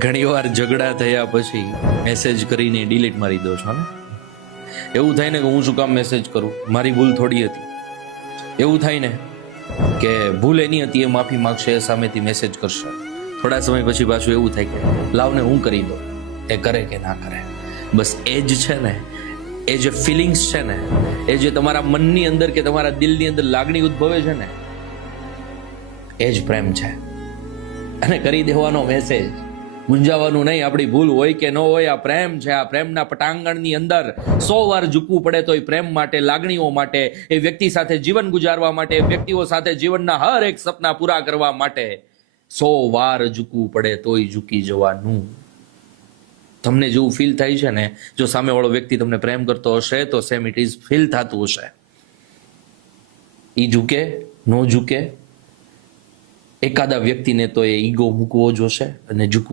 ઘણી વાર ઝઘડા થયા પછી મેસેજ કરીને ડિલીટ મારી દો છો ને. એવું થાય ને કે હું શું કામ મેસેજ કરું, મારી ભૂલ થોડી હતી. એવું થાય ને કે ભૂલ એની હતી, એ માફી માંગશે, એ સામેથી મેસેજ કરશે. થોડા સમય પછી પાછું એવું થાય કે લાવને હું કરી દો, એ કરે કે ના કરે. બસ એ જ છે ને, એ જે ફિલિંગ્સ છે ને, એ જે તમારા મનની અંદર કે તમારા દિલની અંદર લાગણી ઉદ્ભવે છે ને, એ જ પ્રેમ છે. અને કરી દેવાનો મેસેજ, મૂંઝાવાનું નહીં. આપણી ભૂલ હોય કે ન હોય, આ પ્રેમ છે. આ પ્રેમના પટાંગણની અંદર 100 વાર ઝૂકવું પડે તો એ પ્રેમ માટે, લાગણીઓ માટે, એ વ્યક્તિ સાથે જીવન ગુજારવા માટે, વ્યક્તિઓ સાથે જીવનના હર એક સપના પૂરા કરવા માટે 100 વાર ઝૂકવું પડે તોય ઝૂકી જવાનું. તમને જેવું ફીલ થાય છે ને, જો સામેવાળો વ્યક્તિ તમને પ્રેમ કરતો હશે તો સેમ ઇટ ઇઝ ફીલ થતું હશે. એ ઝૂકે ન ઝૂકે, એકાદા વ્યક્તિને તો એ ઈગો મૂકવો જોશે અને ઝૂકવું